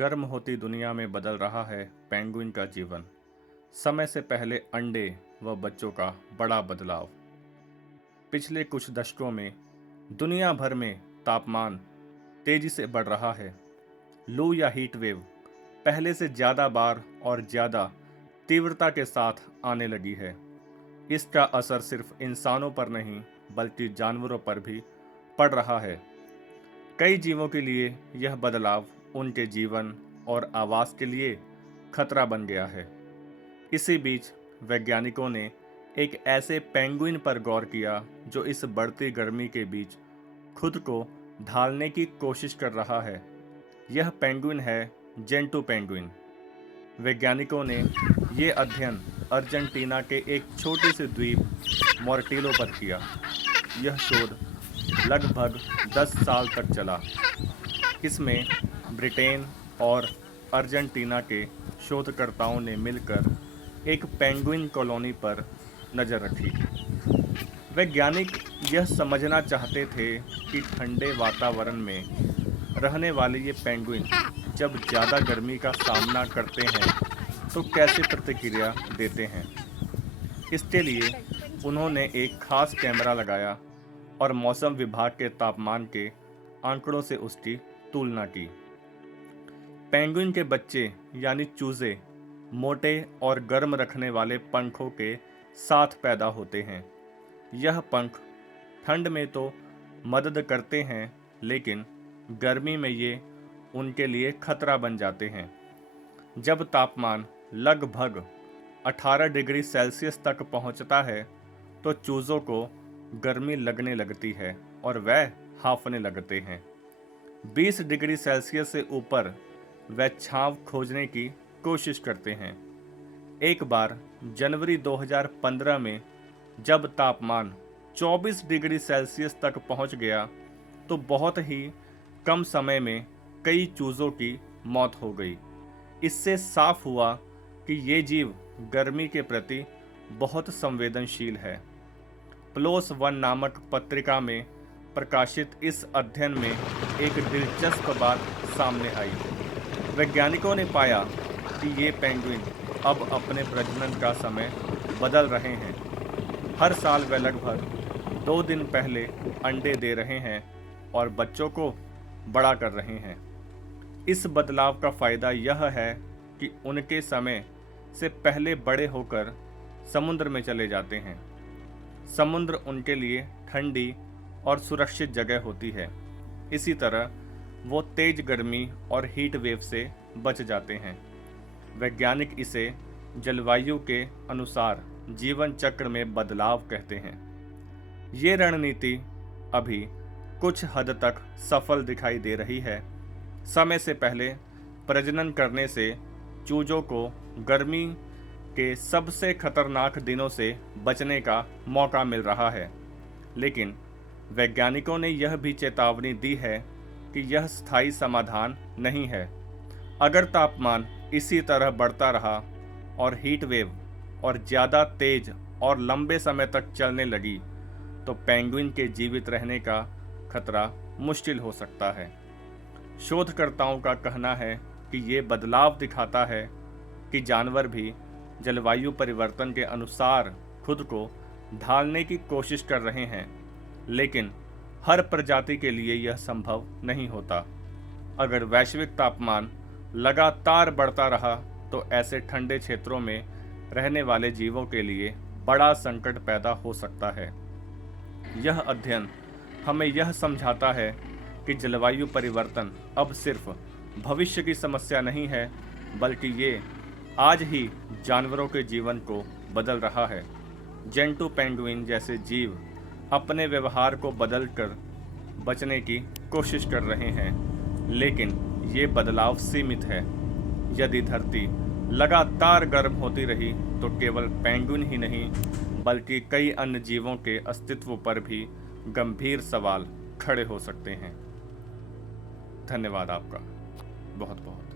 गर्म होती दुनिया में बदल रहा है पेंगुइन का जीवन। समय से पहले अंडे व बच्चों का बड़ा बदलाव। पिछले कुछ दशकों में दुनिया भर में तापमान तेजी से बढ़ रहा है। लू या हीट वेव पहले से ज़्यादा बार और ज़्यादा तीव्रता के साथ आने लगी है। इसका असर सिर्फ इंसानों पर नहीं बल्कि जानवरों पर भी पड़ रहा है। कई जीवों के लिए यह बदलाव उनके जीवन और आवास के लिए खतरा बन गया है। इसी बीच वैज्ञानिकों ने एक ऐसे पेंगुइन पर गौर किया जो इस बढ़ती गर्मी के बीच खुद को ढालने की कोशिश कर रहा है। यह पेंगुइन है जेंटू पेंगुइन। वैज्ञानिकों ने ये अध्ययन अर्जेंटीना के एक छोटे से द्वीप मोर्टिलो पर किया। यह शोध लगभग 10 साल तक चला। इसमें ब्रिटेन और अर्जेंटीना के शोधकर्ताओं ने मिलकर एक पेंगुइन कॉलोनी पर नज़र रखी। वैज्ञानिक यह समझना चाहते थे कि ठंडे वातावरण में रहने वाले ये पेंगुइन जब ज़्यादा गर्मी का सामना करते हैं तो कैसे प्रतिक्रिया देते हैं। इसके लिए उन्होंने एक खास कैमरा लगाया और मौसम विभाग के तापमान के आंकड़ों से उसकी तुलना की। पेंगुइन के बच्चे यानी चूजे मोटे और गर्म रखने वाले पंखों के साथ पैदा होते हैं। यह पंख ठंड में तो मदद करते हैं, लेकिन गर्मी में ये उनके लिए खतरा बन जाते हैं। जब तापमान लगभग 18 डिग्री सेल्सियस तक पहुंचता है तो चूज़ों को गर्मी लगने लगती है और वह हांफने लगते हैं। 20 डिग्री सेल्सियस से ऊपर वह छांव खोजने की कोशिश करते हैं। एक बार जनवरी 2015 में जब तापमान 24 डिग्री सेल्सियस तक पहुंच गया तो बहुत ही कम समय में कई चूज़ों की मौत हो गई। इससे साफ हुआ कि ये जीव गर्मी के प्रति बहुत संवेदनशील है। प्लोस वन नामक पत्रिका में प्रकाशित इस अध्ययन में एक दिलचस्प बात सामने आई। वैज्ञानिकों ने पाया कि ये पेंगुइन अब अपने प्रजनन का समय बदल रहे हैं। हर साल वे लगभग 2 दिन पहले अंडे दे रहे हैं और बच्चों को बड़ा कर रहे हैं। इस बदलाव का फ़ायदा यह है कि उनके समय से पहले बड़े होकर समुद्र में चले जाते हैं। समुद्र उनके लिए ठंडी और सुरक्षित जगह होती है। इसी तरह वो तेज गर्मी और हीट वेव से बच जाते हैं। वैज्ञानिक इसे जलवायु के अनुसार जीवन चक्र में बदलाव कहते हैं। ये रणनीति अभी कुछ हद तक सफल दिखाई दे रही है। समय से पहले प्रजनन करने से चूजों को गर्मी के सबसे खतरनाक दिनों से बचने का मौका मिल रहा है, लेकिन वैज्ञानिकों ने यह भी चेतावनी दी है कि यह स्थायी समाधान नहीं है। अगर तापमान इसी तरह बढ़ता रहा और हीट वेव और ज़्यादा तेज और लंबे समय तक चलने लगी तो पेंगुइन के जीवित रहने का खतरा मुश्किल हो सकता है। शोधकर्ताओं का कहना है कि ये बदलाव दिखाता है कि जानवर भी जलवायु परिवर्तन के अनुसार खुद को ढालने की कोशिश कर रहे हैं, लेकिन हर प्रजाति के लिए यह संभव नहीं होता। अगर वैश्विक तापमान लगातार बढ़ता रहा तो ऐसे ठंडे क्षेत्रों में रहने वाले जीवों के लिए बड़ा संकट पैदा हो सकता है। यह अध्ययन हमें यह समझाता है कि जलवायु परिवर्तन अब सिर्फ भविष्य की समस्या नहीं है, बल्कि ये आज ही जानवरों के जीवन को बदल रहा है। जेंटू पेंगुइन जैसे जीव अपने व्यवहार को बदलकर बचने की कोशिश कर रहे हैं, लेकिन ये बदलाव सीमित है। यदि धरती लगातार गर्म होती रही तो केवल पेंगुइन ही नहीं बल्कि कई अन्य जीवों के अस्तित्व पर भी गंभीर सवाल खड़े हो सकते हैं। धन्यवाद आपका बहुत बहुत।